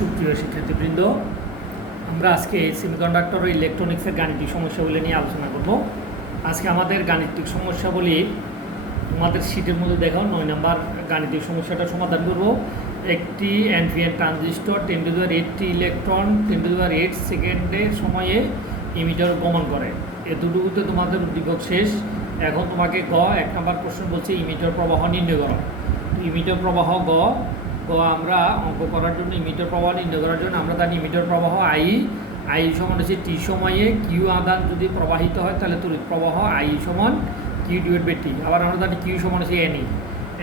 সুপ্রিয় শিক্ষার্থীবৃন্দ, আমরা আজকে সেমিকন্ডাক্টর ও ইলেকট্রনিক্সের গাণিতিক সমস্যাগুলি নিয়ে আলোচনা করব। আজকে আমাদের গাণিতিক সমস্যাগুলি আমাদের শীটের মধ্যে দেখাও নয় নাম্বার গাণিতিক সমস্যাটা সমাধান করব। একটি NPN transistor ten to the power eighty electron ten to the power eight সেকেন্ডের সময়ে ইমিটার গমন করে। এতটুকুতে তোমাদের উদ্দীপক শেষ। এখন তোমাকে গ, এক নম্বর প্রশ্ন বলছে ইমিটার প্রবাহ নির্ণয় করো। ইমিটার প্রবাহ গ গ আমরা অঙ্ক করার জন্য ইমিটার প্রবাহ নির্ণয় করার জন্য আমরা জানি ইমিটার প্রবাহ আই আই সমান হচ্ছে টি সময়ে কিউ আদান যদি প্রবাহিত হয় তাহলে তড়িৎ প্রবাহ আই সমান কিউ ডিভাইড বাই টি আবার আমরা জানি কিউ সমান হচ্ছে এনই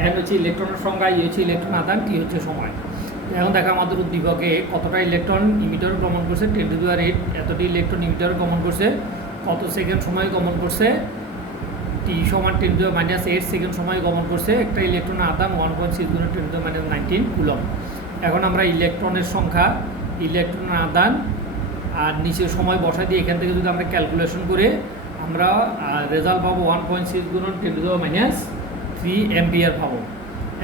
এন হচ্ছে ইলেকট্রনের সংখ্যা ই হচ্ছে ইলেকট্রন আদান টি হচ্ছে সময়। এখন দেখা আমাদের উদ্দীপকে কতটা ইলেকট্রন ইমিটার গমন করছে ten to the power eight এতটি ইলেকট্রন ইমিটার গমন করছে, কত সেকেন্ড সময় গমন করছে টি সমান ten to minus eight second সময় গমন করছে। একটা ইলেকট্রন আদান ওয়ান পয়েন্ট সিক্স গুণ ten to minus nineteen coulomb এখন আমরা ইলেকট্রনের সংখ্যা, ইলেকট্রন আদান আর নিচে সময় বসা দিয়ে এখান থেকে যদি আমরা ক্যালকুলেশন করে আমরা রেজাল্ট পাবো ওয়ান পয়েন্ট সিক্স গুণ ten to minus three ampere পাবো।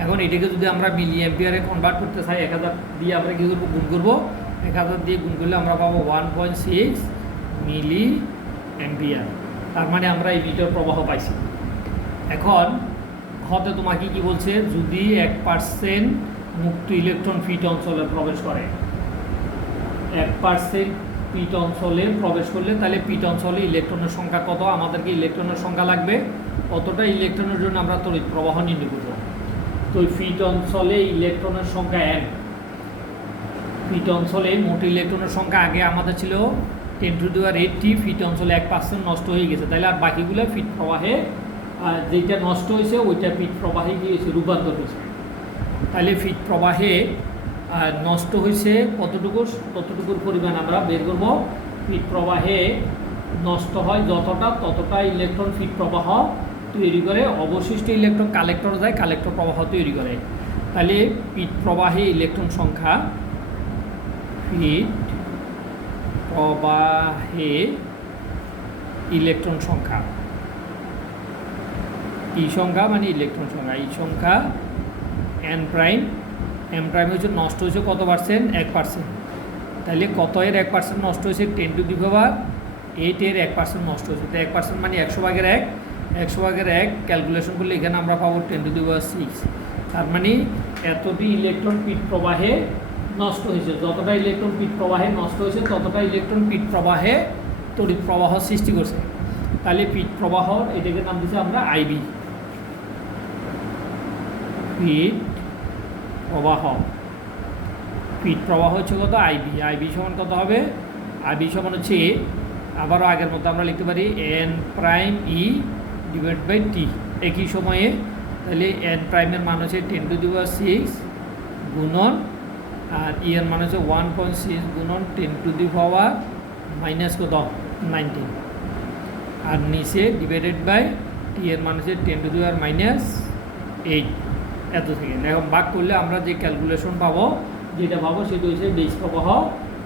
এখন এটাকে যদি আমরা মিলি এমপিয়ারে কনভার্ট করতে চাই, এক হাজার দিয়ে আমরা কী করব? গুণ করব। এক হাজার দিয়ে গুণ করলে আমরা পাবো one point six milli ampere তার মানে আমরা এই মিটার প্রবাহ পাইছি। এখন হতে তোমাকে কি বলছে, যদি এক পার্সেন্ট মুক্ত ইলেকট্রন ফিট অঞ্চলে প্রবেশ করে, এক পার্সেন্ট পিট অঞ্চলে প্রবেশ করলে তাহলে পিট অঞ্চলে ইলেকট্রনের সংখ্যা কত? আমাদেরকে ইলেকট্রনের সংখ্যা লাগবে। কতটা ইলেকট্রনের জন্য আমরা তড়িৎ প্রবাহ নির্ণয় করব। তো ফিট অঞ্চলে ইলেকট্রনের সংখ্যা এন ফিট অঞ্চলে মোট ইলেকট্রনের সংখ্যা আগে আমাদের ছিল টেন টু দেওয়ার এইটটি ফিট অঞ্চলে এক পার্সেন্ট নষ্ট হয়ে গেছে। তাহলে আর বাকিগুলো ফিট প্রবাহে যেটা নষ্ট হয়েছে, ওইটা ফিট প্রবাহে গিয়েছে, রূপান্তর হয়েছে। তাহলে ফিট প্রবাহে নষ্ট হয়েছে কতটুকু, ততটুকুর পরিমাণ আমরা বের করব। ফিট প্রবাহে নষ্ট হয় যতটা ততটা ইলেকট্রন ফিট প্রবাহ তৈরি করে। অবশিষ্ট ইলেকট্রন কালেক্টর যায় কালেক্টর প্রবাহ তৈরি করে। তাহলে পিট প্রবাহে ইলেকট্রন সংখ্যা ফিট প্রবাহে ইলেকট্রন সংখ্যা। ই সংখ্যা মানে ইলেকট্রন সংখ্যা। এই সংখ্যা এন প্রাইম এম প্রাইম হচ্ছে নষ্ট হয়েছে কত পার্সেন্ট এক পার্সেন্ট তাহলে কত এর এক পার্সেন্ট নষ্ট হয়েছে? Ten to the power eight এর এক পার্সেন্ট নষ্ট হয়েছে। তো এক পার্সেন্ট মানে একশো ভাগের এক। একশো ভাগের এক ক্যালকুলেশন করলে এখানে আমরা পাবো ten to the power six তার মানে এতটি ইলেকট্রন পিট প্রবাহে নষ্ট হয়েছে। যতটা ইলেকট্রন পিট প্রবাহে নষ্ট হয়েছে ততটা ইলেকট্রন পিট প্রবাহে তড়িৎ প্রবাহ সৃষ্টি করছে। তাহলে পিট প্রবাহ এটাকে নাম দিচ্ছি আমরা আইবি পিট প্রবাহ। পিট প্রবাহ হচ্ছে কত? আইবি আইবি সমান কত হবে? আইবি সমান হচ্ছে এ আবারও আগের মতো আমরা লিখতে পারি N prime E divide by T একই সময়ে তাহলে এন প্রাইমের মান হচ্ছে টেন টু দিবার সিক্স গুণন আর ই এর মান হচ্ছে ওয়ান পয়েন্ট সিক্স গুণন ten to the power minus কত? নাইনটিন আর নিচে ডিভাইডেড বাই টি এর মান হচ্ছে ten to the power minus eight এত সেকেন্ড এখন ভাগ করলে আমরা যে ক্যালকুলেশন পাবো, যেটা পাবো সেটা হচ্ছে বেস প্রবাহ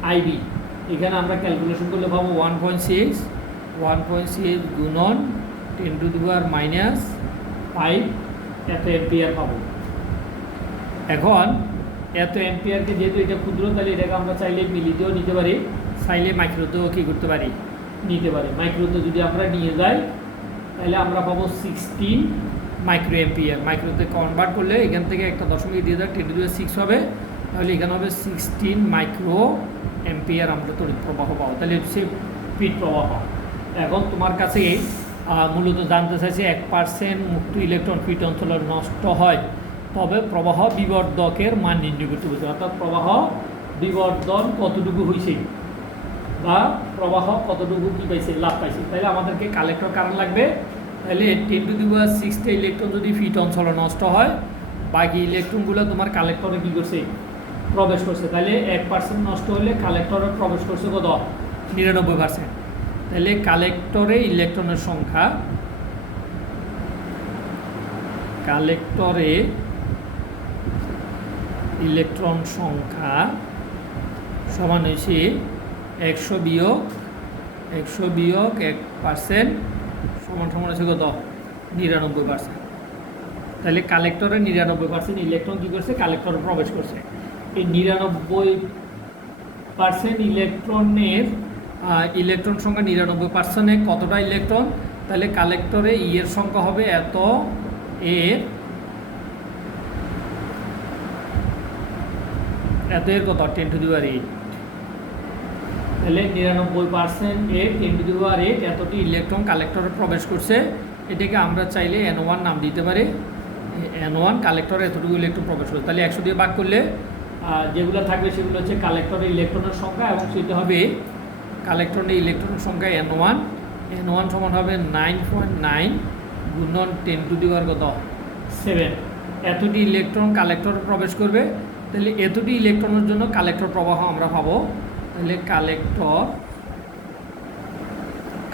আইবি এখানে আমরা ক্যালকুলেশন করলে পাবো one point six one point six গুণন ten to the power minus five এত এম্পিয়ার পাবো। এখন এত এম্পিয়ারকে যেহেতু এটা ক্ষুদ্র, তাহলে এটাকে আমরা চাইলে মিলিতেও নিতে পারি, চাইলে মাইক্রোতেও কী করতে পারি? নিতে পারি। মাইক্রোতে যদি আমরা নিয়ে যাই, তাহলে আমরা পাবো সিক্সটিন মাইক্রো এম্পিয়ার মাইক্রোতে কনভার্ট করলে এখান থেকে একটা দশমিক দিয়ে দেয় টেন টু সিক্স হবে। তাহলে এখানে হবে সিক্সটিন মাইক্রো এম্পিয়ার আমরা তড়িৎ প্রবাহ পাবো। তাহলে হচ্ছে পিট প্রবাহ। এখন তোমার কাছে মূলত জানতে চাইছে এক পার্সেন্ট মুক্ত ইলেকট্রন পিট অঞ্চলে নষ্ট হয়। তবে প্রবাহ বিবর্ধকের মান নির্ণয় করতে বলছে অর্থাৎ প্রবাহ বিবর্ধন কতটুকু হয়েছে বা প্রবাহ কতটুকু কী পাইছে, লাভ পাইছে? তাহলে আমাদেরকে কালেক্টর কারণ লাগবে। তাহলে টেন টু দি পাওয়ার সিক্সটা ইলেকট্রন যদি ফিট অঞ্চলে নষ্ট হয়, বাকি ইলেকট্রনগুলো তোমার কালেক্টরে কী করছে? প্রবেশ করছে। তাহলে এক পার্সেন্ট নষ্ট হলে কালেক্টরে প্রবেশ করছে কত? নিরানব্বই পার্সেন্ট তাহলে কালেক্টরে ইলেকট্রনের সংখ্যা কালেক্টরে ইলেকট্রন সংখ্যা সমান হয়েছে একশো বিয়োগ একশো বিয়োগ এক পার্সেন্ট সমান সমান হচ্ছে কত? নিরানব্বই পার্সেন্ট। তাহলে কালেক্টরে নিরানব্বই পার্সেন্ট ইলেকট্রন কী করছে? কালেক্টরে প্রবেশ করছে। এই নিরানব্বই পার্সেন্ট ইলেকট্রনের ইলেকট্রন সংখ্যা নিরানব্বই পার্সেন্টে কতটা ইলেকট্রন? তাহলে কালেক্টরে ই এর সংখ্যা হবে এত, এর এত এর কত ten to the power eight. তাহলে নিরানব্বই percent A ten to the power eight এতটি ইলেকট্রন কালেক্টরে প্রবেশ করছে। এটাকে আমরা চাইলে এন ওয়ান নাম দিতে পারি। এন ওয়ান কালেক্টরে এতটুকু ইলেকট্রন প্রবেশ করছে। তাহলে একশো দিয়ে ভাগ করলে যেগুলো থাকবে সেগুলো হচ্ছে কালেক্টরের ইলেকট্রনের সংখ্যা এবং সেটা হবে কালেক্টরের ইলেকট্রনের সংখ্যা এন ওয়ান এন ওয়ান সমান হবে নাইন পয়েন্ট নাইন গুণন টেন টু দি পাওয়ার কত? সেভেন এতটি ইলেকট্রন কালেক্টরে প্রবেশ করবে। তাহলে এতটি ইলেকট্রনের জন্য কালেক্টর প্রবাহ আমরা পাবো। তাহলে কালেক্টর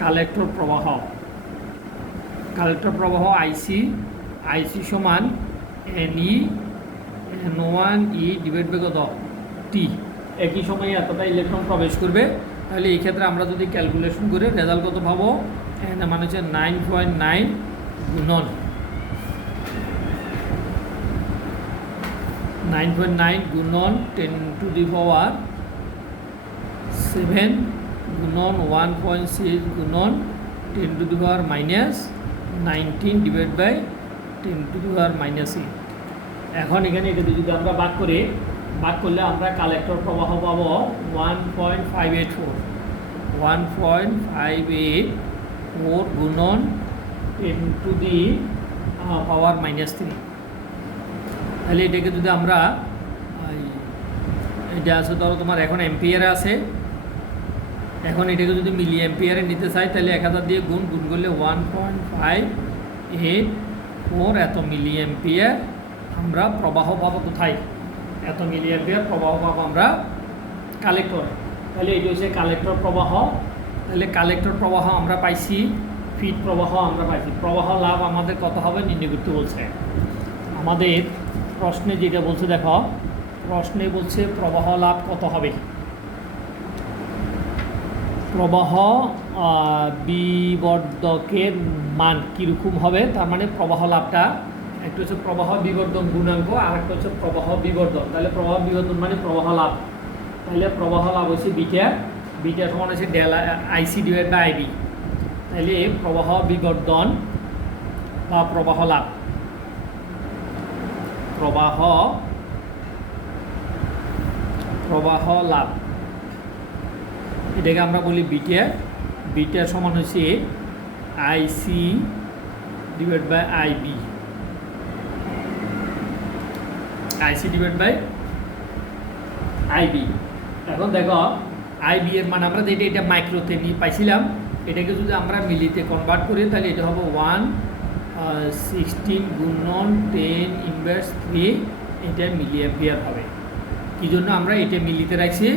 কালেক্টর প্রবাহ। কালেক্টর প্রবাহ আইসি আইসি সমান NE N one E divide by কত? টি একই সময়ে এতটা ইলেকট্রন প্রবেশ করবে। তাহলে এই ক্ষেত্রে আমরা যদি ক্যালকুলেশন করে রেজাল্ট কত পাবো? এন মানে হচ্ছে নাইন পয়েন্ট নাইন গুণন। নাইন পয়েন্ট নাইন গুণন ten to the power seven গুণন ওয়ান পয়েন্ট সিক্স গুণন ten to the power minus nineteen divide by ten to the power minus eight এখন এখানে এটা যদি আমরা বাদ করি বাদ করলে আমরা কালেক্টর প্রবাহ পাবো one point five eight four one point five eight four গুণন ten to the power minus three তাহলে এটাকে যদি আমরা এটা আছে ধরো তোমার এখন এম্পিয়ারে আছে। এখন এটাকে যদি মিলি এম্পিয়ারে নিতে চাই, তাহলে এক হাজার দিয়ে গুণ গুণ করলে one point five eight four এত মিলি এম্পিয়ার আমরা প্রবাহ পাবো কোথায়? এত মিলি এম্পিয়ার প্রবাহ পাবো আমরা কালেক্টর তাহলে এটা হচ্ছে কালেক্টর প্রবাহ, তাহলে কালেক্টর প্রবাহ আমরা পাইছি ফিট প্রবাহ আমরা পাইছি। প্রবাহ লাভ আমাদের কত হবে? নির্ণয় করতে বলছে। আমাদের প্রশ্নে যেটা বলছে, দেখো, প্রশ্নে বলছে প্রবাহ লাভ কত হবে? প্রবাহ বিবর্ধকের মান কীরকম হবে? তার মানে প্রবাহ লাভটা, একটা হচ্ছে প্রবাহ বিবর্ধন গুণাঙ্ক, আর একটা হচ্ছে প্রবাহ বিবর্ধন। তাহলে প্রবাহ বিবর্ধন মানে প্রবাহ লাভ। তাহলে প্রবাহ লাভ হচ্ছে বিটা বিটা সমান হচ্ছে del IC divide by ID তাহলে প্রবাহ বিবর্ধন বা প্রবাহ লাভ। প্রবাহ প্রবাহ লাভ। এটাকে আমরা বলি বিটা বিটা সমান হচ্ছে IC divide by IB IC divide by IB এখন দেখো আইবি এর মানে আমরা যেটা, এটা মাইক্রোতে নিয়ে পাইছিলাম। এটাকে যদি আমরা মিলিতে কনভার্ট করি, তাহলে এটা হবে ওয়ান সিক্সটিন গুণন টেন ইনভার্স থ্রি এটা মিলি অ্যাম্পিয়ার হবে। কী জন্য আমরা এটা মিলিতে রাখছি?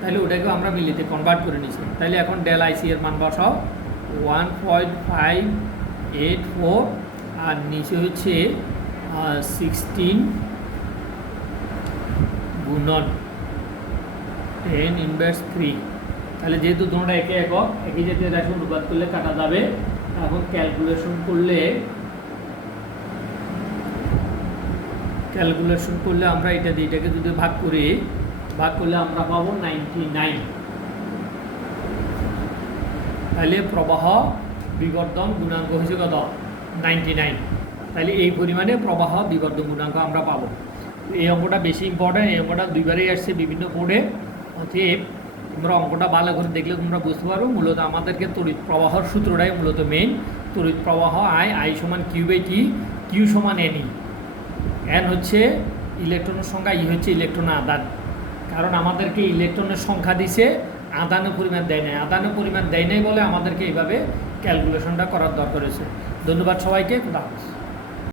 তাহলে ওটাকেও আমরা মিলিতে কনভার্ট করে নিছি। তাহলে এখন ডেল আইসি এর মান বসাও। One point five eight four আর নিচে হচ্ছে সিক্সটিন গুণন টেন ইনভার্স থ্রি তাহলে যেহেতু তোমরা একে একক একই জাতীয় রাশি অনুবাদ করলে কাটা যাবে। এখন ক্যালকুলেশন করলে ক্যালকুলেশন করলে আমরা এটা দিয়ে এটাকে যদি ভাগ করি, ভাগ করলে আমরা পাবো নাইনটি নাইন তাহলে প্রবাহ বিবর্ধন গুণাঙ্ক হয়েছে কত? নাইনটি নাইন তাহলে এই পরিমাণে প্রবাহ বিবর্ধন গুণাঙ্ক আমরা পাবো। এই অঙ্কটা বেশি ইম্পর্ট্যান্ট এই অঙ্কটা দুইবারই আসছে বিভিন্ন বোর্ডে অতএব তোমরা অঙ্কটা ভালো করে দেখলে তোমরা বুঝতে পারো। মূলত আমাদেরকে তড়িৎ প্রবাহর সূত্রটাই মূলত মেন তড়িৎ প্রবাহ আই আই সমান কিউ বাই টি কিউ সমান এনই এন হচ্ছে ইলেকট্রনের সংখ্যা ই হচ্ছে ইলেকট্রন আদান কারণ আমাদেরকে ইলেকট্রনের সংখ্যা দিছে আদানের পরিমাণ দেয় নাই। আদানের পরিমাণ দেয় নাই বলে আমাদেরকে এইভাবে ক্যালকুলেশনটা করার দরকার হয়েছে। ধন্যবাদ সবাইকে, খুদা হাফেজ।